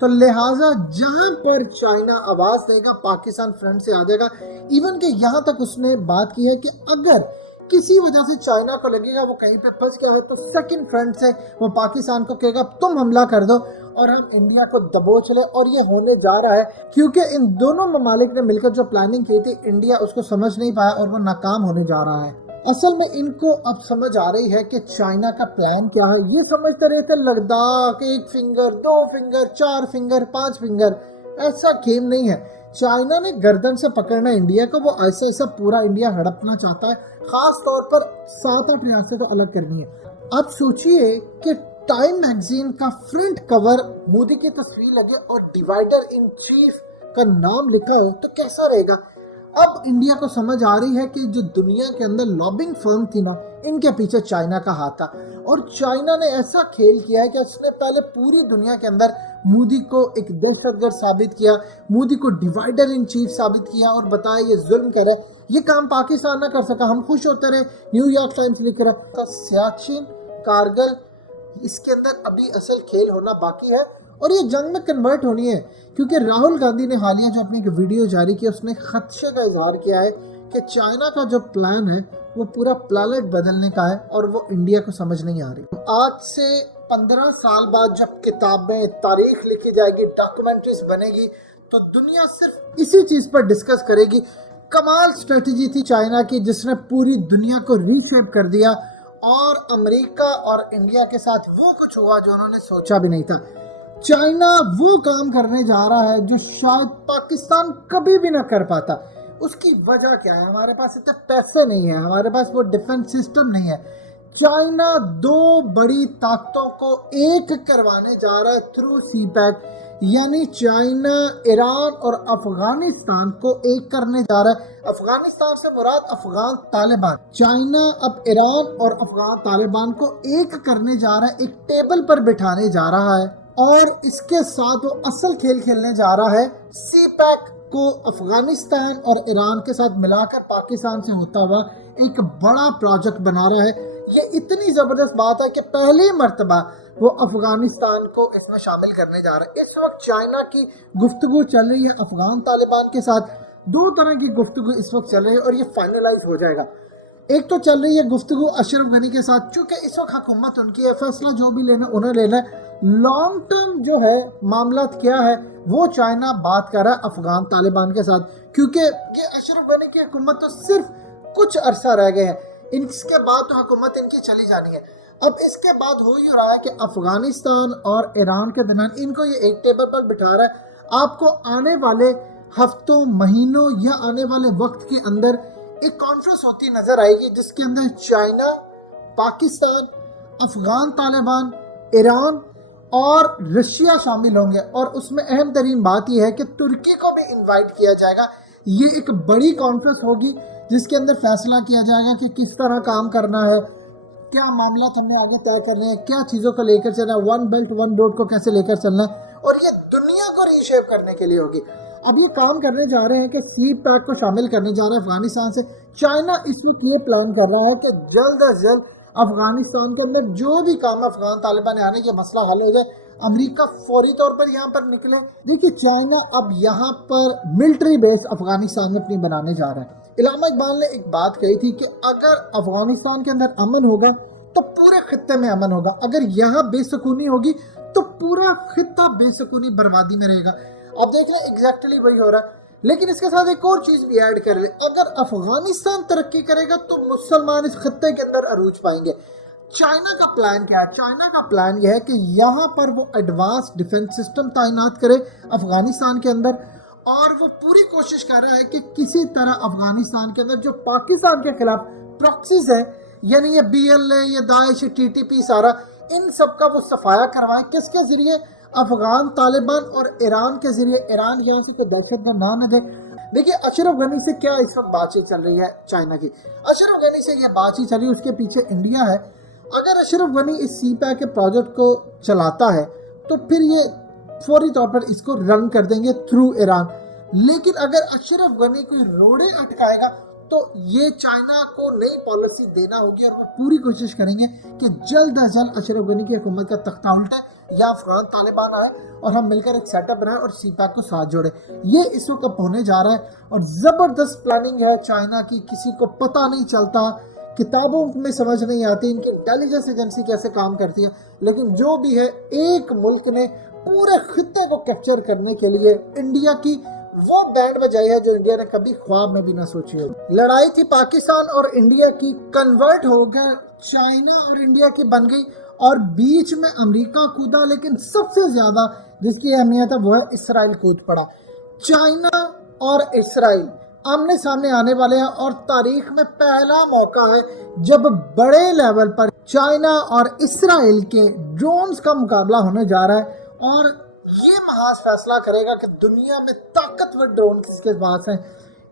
تو لہٰذا جہاں پر چائنا آواز دے گا پاکستان فرنٹ سے آ جائے گا. ایون کہ یہاں تک اس نے بات کی ہے کہ اگر کسی وجہ سے چائنا کو لگے گا وہ کہیں پہ پھنس گیا ہو تو سیکنڈ فرنٹ سے وہ پاکستان کو کہے گا تم حملہ کر دو اور ہم انڈیا کو دبوچ لیں. اور یہ ہونے جا رہا ہے کیونکہ ان دونوں ممالک نے مل کر جو پلاننگ کی تھی انڈیا اس کو سمجھ نہیں پایا اور وہ ناکام ہونے جا رہا ہے. اصل میں ان کو اب سمجھ آ رہی ہے کہ چائنا کا پلان کیا ہے. یہ سمجھتے رہے تھے Ladakh 1 finger 2 finger 4 finger 5 finger, ایسا گیم نہیں ہے. چائنا نے گردن سے پکڑنا انڈیا کو، وہ ایسا ایسا پورا انڈیا ہڑپنا چاہتا ہے، خاص طور پر 7-8 ریاستیں الگ کرنی ہے. اب سوچئے کہ ٹائم میگزین کا فرنٹ کور مودی کی تصویر لگے اور ڈیوائیڈر ان چیف کا نام لکھا ہو تو کیسا رہے گا. اب انڈیا کو سمجھ آ رہی ہے کہ جو دنیا کے اندر لابنگ فرم تھی نا، ان کے پیچھے چائنا کا ہاتھ تھا. اور چائنا نے ایسا کھیل کیا ہے کہ اس نے پہلے پوری دنیا کے اندر مودی کو ایک دہشت گرد ثابت کیا، مودی کو ڈیوائیڈر ان چیف ثابت کیا اور بتایا یہ ظلم کر رہا ہے. یہ کام پاکستان نہ کر سکا، ہم خوش ہوتے رہے. نیو یارک ٹائمز لکھ رہا تھا سیاچن کارگل، اس کے اندر ابھی اصل کھیل ہونا باقی ہے اور یہ جنگ میں کنورٹ ہونی ہے. کیونکہ راہل گاندھی نے حالیہ جو اپنی ایک ویڈیو جاری کی اس نے خدشے کا اظہار کیا ہے کہ چائنا کا جو پلان ہے وہ پورا پلانٹ بدلنے کا ہے اور وہ انڈیا کو سمجھ نہیں آ رہی. آج سے 15 سال بعد جب کتابیں تاریخ لکھی جائے گی، ڈاکومنٹریز بنے گی، تو دنیا صرف اسی چیز پر ڈسکس کرے گی. کمال اسٹریٹجی تھی چائنا کی جس نے پوری دنیا کو ری شیپ کر دیا اور امریکہ اور انڈیا کے ساتھ وہ کچھ ہوا جو انہوں نے سوچا بھی نہیں تھا. چائنا وہ کام کرنے جا رہا ہے جو شاید پاکستان کبھی بھی نہ کر پاتا. اس کی وجہ کیا ہے؟ ہمارے پاس اتنے پیسے نہیں ہیں، ہمارے پاس وہ ڈیفنس سسٹم نہیں ہے. چائنا 2 بڑی طاقتوں کو ایک کروانے جا رہا ہے تھرو سی پیک، یعنی چائنا ایران اور افغانستان کو ایک کرنے جا رہا ہے. افغانستان سے مراد افغان طالبان. چائنا اب ایران اور افغان طالبان کو ایک کرنے جا رہا ہے، ایک ٹیبل پر بٹھانے جا رہا ہے اور اس کے ساتھ وہ اصل کھیل کھیلنے جا رہا ہے. سی پیک کو افغانستان اور ایران کے ساتھ ملا کر پاکستان سے ہوتا ہوا ایک بڑا پروجیکٹ بنا رہا ہے. یہ اتنی زبردست بات ہے کہ پہلی مرتبہ وہ افغانستان کو اس میں شامل کرنے جا رہا ہے. اس وقت چائنا کی گفتگو چل رہی ہے افغان طالبان کے ساتھ. 2 طرح کی گفتگو اس وقت چل رہی ہے اور یہ فائنلائز ہو جائے گا. ایک تو چل رہی ہے گفتگو اشرف غنی کے ساتھ، چونکہ اس وقت حکومت ان کی ہے، فیصلہ جو بھی لینا انہیں لینا ہے. لانگ ٹرم جو ہے معاملات کیا ہے وہ چائنا بات کر رہا ہے افغان طالبان کے ساتھ، کیونکہ یہ اشرف غنی کی حکومت تو صرف کچھ عرصہ رہ گئے ہیں، اس کے بعد تو حکومت ان کی چلی جانی ہے. اب اس کے بعد ہو ہی رہا ہے کہ افغانستان اور ایران کے درمیان ان کو یہ ایک ٹیبل پر بٹھا رہا ہے. آپ کو آنے والے ہفتوں مہینوں یا آنے والے وقت کے اندر ایک کانفرنس ہوتی نظر آئے گی جس کے اندر چائنا، پاکستان، افغان طالبان، ایران اور رشیا شامل ہوں گے. اور اس میں اہم ترین بات یہ ہے کہ ترکی کو بھی انوائٹ کیا جائے گا. یہ ایک بڑی کانفرنس ہوگی جس کے اندر فیصلہ کیا جائے گا کہ کس طرح کام کرنا ہے، کیا معاملات ہمیں آگے طے کرنے ہیں، کیا چیزوں کو لے کر چلنا ہے، 1 بیلٹ 1 روڈ کو کیسے لے کر چلنا ہے. اور یہ دنیا کو ری شیپ کرنے کے لیے ہوگی. اب یہ کام کرنے جا رہے ہیں کہ سی پیک کو شامل کرنے جا رہے ہیں افغانستان سے. چائنا اس وقت یہ پلان کر رہا ہے کہ جلد از جلد افغانستان کے اندر جو بھی کام افغان طالبان آنے کے مسئلہ حل ہو جائے، امریکہ فوری طور پر یہاں پر نکلے. دیکھیے چائنا اب یہاں پر ملٹری بیس افغانستان میں اپنی بنانے جا رہا ہے. علامہ اقبال نے ایک بات کہی تھی کہ اگر افغانستان کے اندر امن ہوگا تو پورے خطے میں امن ہوگا، اگر یہاں بے سکونی ہوگی تو پورا خطہ بے سکونی بربادی میں رہے گا. اب دیکھ لیں ایگزیکٹلی وہی ہو رہا ہے. لیکن اس کے ساتھ ایک اور چیز بھی ایڈ کر لیں، اگر افغانستان ترقی کرے گا تو مسلمان اس خطے کے اندر عروج پائیں گے. چائنا کا پلان کیا ہے؟ چائنا کا پلان یہ ہے کہ یہاں پر وہ ایڈوانس ڈیفنس سسٹم تعینات کرے افغانستان کے اندر، اور وہ پوری کوشش کر رہا ہے کہ کسی طرح افغانستان کے اندر جو پاکستان کے خلاف پراکسیز ہیں، یعنی یہ بی ایل اے، یہ داعش، ٹی ٹی پی، سارا ان سب کا وہ صفایا کروائیں. کس کے ذریعے؟ افغان طالبان اور ایران کے ذریعے. ایران یہاں سے کوئی دہشت گرد نہ دے. دیکھیے اشرف غنی سے کیا اس وقت بات چیت چل رہی ہے چائنا کی. اشرف غنی سے یہ بات چیت چل رہی ہے، اس کے پیچھے انڈیا ہے. اگر اشرف غنی اس سی پیک کے پروجیکٹ کو چلاتا ہے تو پھر یہ فوری طور پر اس کو رن کر دیں گے تھرو ایران. لیکن اگر اشرف غنی کوئی روڑے اٹکائے گا تو یہ چائنا کو نئی پالیسی دینا ہوگی اور وہ پوری کوشش کریں گے کہ جلد از جلد اشرف غنی کی حکومت کا تختہ الٹے یا افغان طالبان آئے اور ہم مل کر ایک سیٹ اپ بنائیں اور سی پیک کو ساتھ جوڑے. یہ اس وقت اب ہونے جا رہا ہے اور زبردست پلاننگ ہے چائنا کی. کسی کو پتہ نہیں چلتا, کتابوں میں سمجھ نہیں آتی ان کی انٹیلیجنس ایجنسی کیسے کام کرتی ہے, لیکن جو بھی ہے ایک ملک نے پورے خطے کو کیپچر کرنے کے لیے انڈیا کی وہ بینڈ بجائی ہے جو انڈیا نے کبھی خواب میں بھی نہ سوچی ہے. لڑائی تھی پاکستان اور انڈیا کی, کنورٹ ہو گئے چائنا اور انڈیا کی بن گئی اور بیچ میں امریکہ کودا, لیکن سب سے زیادہ جس کی اہمیت ہے وہ ہے اسرائیل کود پڑا. چائنا اور اسرائیل آمنے سامنے آنے والے ہیں اور تاریخ میں پہلا موقع ہے جب بڑے لیول پر چائنا اور اسرائیل کے ڈرونز کا مقابلہ ہونے جا رہا ہے اور یہ محاذ فیصلہ کرے گا کہ دنیا میں طاقتور ڈرون کس کے پاس ہیں.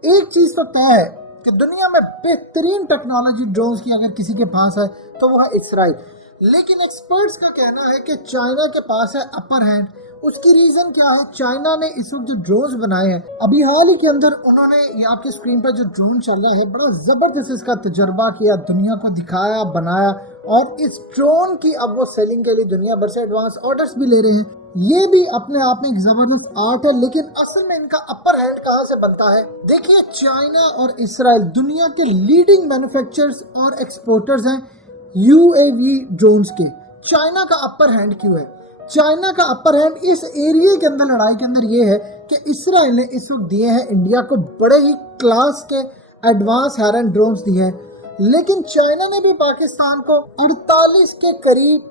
ایک چیز تو طے ہے کہ دنیا میں بہترین ٹیکنالوجی ڈرونز کی اگر کسی کے پاس ہے تو وہ ہے اسرائیل, لیکن ایکسپرٹس کا کہنا ہے کہ چائنا کے پاس ہے اپر ہینڈ. اس کی ریزن کیا ہے؟ چائنا نے اس وقت جو ڈرونز بنائے ہیں ابھی حال ہی کے اندر انہوں نے, یہ آپ کے سکرین پر جو ڈرون چل رہا ہے, بڑا زبردست اس کا تجربہ کیا, دنیا کو دکھایا, بنایا, اور اس ڈرون کی اب وہ سیلنگ کے لیے دنیا بھر سے ایڈوانس آرڈرز بھی لے رہے ہیں. یہ بھی اپنے آپ میں ایک زبردست آرٹ ہے, لیکن اصل میں ان کا اپر ہینڈ کہاں سے بنتا ہے؟ دیکھیے چائنا اور اسرائیل دنیا کے لیڈنگ مینوفیکچرز اور ایکسپورٹرز ہیں یو اے وی ڈرونز کے. چائنا کا اپر ہینڈ کیوں ہے؟ چائنا کا اپر ہینڈ اس ایریے کے اندر, لڑائی کے اندر, یہ ہے کہ اسرائیل نے اس وقت دیے ہیں انڈیا کو بڑے ہی کلاس کے ایڈوانس ہیرن ڈرونز دیے ہیں, لیکن چائنا نے بھی پاکستان کو 48 کے قریب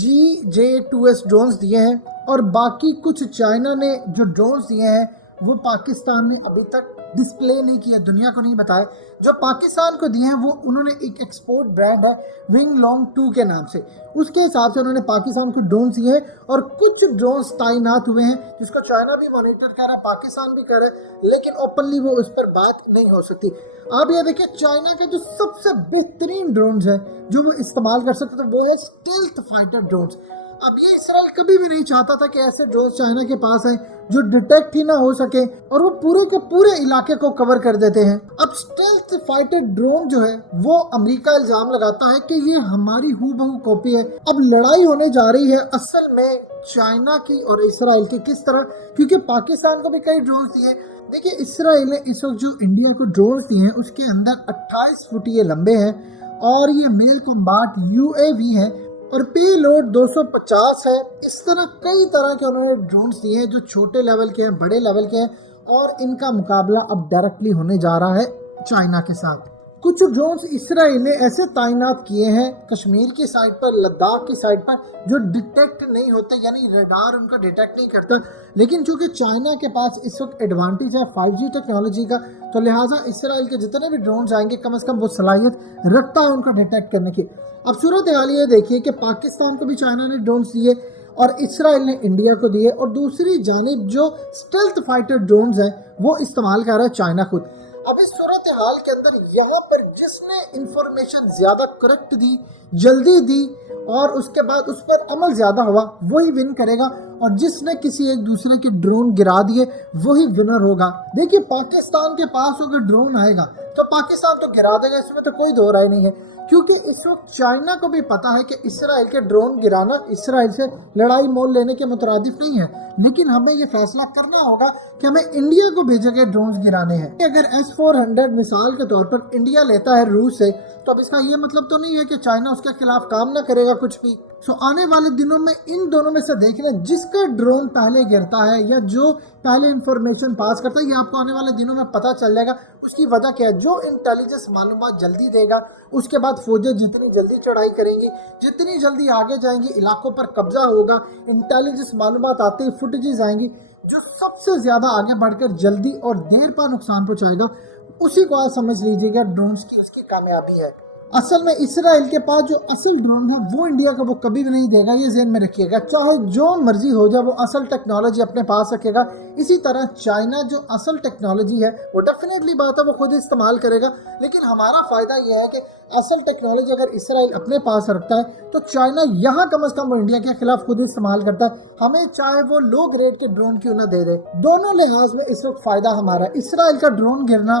GJ2S ڈرونز دیے ہیں, اور باقی کچھ چائنا نے جو ڈرونز دیے ہیں وہ پاکستان نے ابھی تک ڈسپلے نہیں کیا, دنیا کو نہیں بتایا. جو پاکستان کو دیے ہیں وہ انہوں نے ایک ایکسپورٹ برانڈ ہے ونگ لانگ 2 کے نام سے, اس کے حساب سے انہوں نے پاکستان کو ڈرونز دیے ہیں, اور کچھ ڈرونز تعینات ہوئے ہیں جس کو چائنا بھی مانیٹر کر رہا ہے, پاکستان بھی کر رہا ہے, لیکن اوپنلی وہ اس پر بات نہیں ہو سکتی. آپ یہ دیکھیں چائنا کے جو سب سے بہترین ڈرونز ہیں جو وہ استعمال کر سکتے وہ ہے اسٹیلتھ فائٹر ڈرونز. اب یہ اسرائیل کبھی بھی نہیں چاہتا تھا کہ ایسے ڈرونز چائنا کے پاس ہیں جو ڈیٹیکٹ ہی نہ ہو سکے اور وہ پورے کے پورے علاقے کو کور کر دیتے ہیں. اب اسٹیلتھ فائٹر ڈرون جو ہے وہ امریکہ الزام لگاتا ہے کہ یہ ہماری ہو بہو کاپی ہے. اب لڑائی ہونے جا رہی ہے اصل میں چائنا کی اور اسرائیل کی. کس طرح؟ کیونکہ پاکستان کو بھی کئی ڈرونز دیے. دیکھیے اسرائیل نے اس وقت جو انڈیا کو ڈرونز دیے ہیں اس کے اندر 28 فٹ یہ لمبے ہیں اور یہ میل کمباٹ UAV ہے اور پے لوڈ 250 ہے. اس طرح کئی طرح کے انہوں نے ڈرونز دیے ہیں جو چھوٹے لیول کے ہیں, بڑے لیول کے ہیں, اور ان کا مقابلہ اب ڈائریکٹلی ہونے جا رہا ہے چائنا کے ساتھ. کچھ ڈرونز اسرائیل نے ایسے تعینات کیے ہیں کشمیر کی سائڈ پر, لداخ کی سائڈ پر, جو ڈیٹیکٹ نہیں ہوتے, یعنی ریڈار ان کو ڈیٹیکٹ نہیں کرتا. لیکن چونکہ چائنا کے پاس اس وقت ایڈوانٹیج ہے 5G ٹیکنالوجی کا, تو لہٰذا اسرائیل کے جتنے بھی ڈرونز آئیں گے کم از کم وہ صلاحیت رکھتا ہے ان کو ڈیٹیکٹ کرنے کی. اب صورتحال یہ دیکھیے کہ پاکستان کو بھی چائنا نے ڈرونز دیے اور اسرائیل نے انڈیا کو دیے, اور دوسری جانب جو اسٹیلتھ فائٹر ڈرونز ہیں وہ استعمال کر رہا ہے چائنا خود. اب اس صورتحال کے اندر یہاں پر جس نے انفارمیشن زیادہ کریکٹ دی, جلدی دی, اور اس کے بعد اس پر عمل زیادہ ہوا وہی ون کرے گا, اور جس نے کسی ایک دوسرے کے ڈرون گرا دیے وہی ونر ہوگا. دیکھیے پاکستان کے پاس اگر ڈرون آئے گا تو پاکستان تو گرا دے گا, اس میں تو کوئی دو رائے نہیں ہے, کیونکہ اس وقت چائنا کو بھی پتا ہے کہ اسرائیل کے ڈرون گرانا اسرائیل سے لڑائی مول لینے کے مترادف نہیں ہے. لیکن ہمیں یہ فیصلہ کرنا ہوگا کہ ہمیں انڈیا کو بھیجے گئے ڈرونز گرانے ہیں. اگر S-400 مثال کے طور پر انڈیا لیتا ہے روس سے, تو اب اس کا یہ مطلب تو نہیں ہے کہ چائنا اس کے خلاف کام نہ کرے گا کچھ بھی. آنے والے دنوں میں ان دونوں میں سے دیکھ لیں جس کا ڈرون پہلے گرتا ہے یا جو پہلے انفارمیشن پاس کرتا ہے, یہ آپ کو آنے والے دنوں میں پتہ چل جائے گا. اس کی وجہ کیا ہے؟ جو انٹیلیجنس معلومات جلدی دے گا, اس کے بعد فوجیں جتنی جلدی چڑھائی کریں گی, جتنی جلدی آگے جائیں گی, علاقوں پر قبضہ ہوگا, انٹیلیجنس معلومات آتے ہی فوٹیجز آئیں گی, جو سب سے زیادہ آگے بڑھ کر جلدی اور دیر پر نقصان پہنچائے گا, اسی کو آپ سمجھ لیجیے گا ڈرونز کی اس کی کامیابی ہے. اصل میں اسرائیل کے پاس جو اصل ڈرون ہے وہ انڈیا کو وہ کبھی بھی نہیں دے گا, یہ ذہن میں رکھیے گا. چاہے جو مرضی ہو جائے وہ اصل ٹیکنالوجی اپنے پاس رکھے گا. اسی طرح چائنا جو اصل ٹیکنالوجی ہے وہ ڈیفینیٹلی بات ہے وہ خود استعمال کرے گا, لیکن ہمارا فائدہ یہ ہے کہ اصل ٹیکنالوجی اگر اسرائیل اپنے پاس رکھتا ہے تو چائنا یہاں کم از کم وہ انڈیا کے خلاف خود استعمال کرتا ہے, ہمیں چاہے وہ لو گریڈ کے ڈرون کیوں نہ دے دے. دونوں لحاظ میں اس وقت فائدہ ہمارا ہے. اسرائیل کا ڈرون گرنا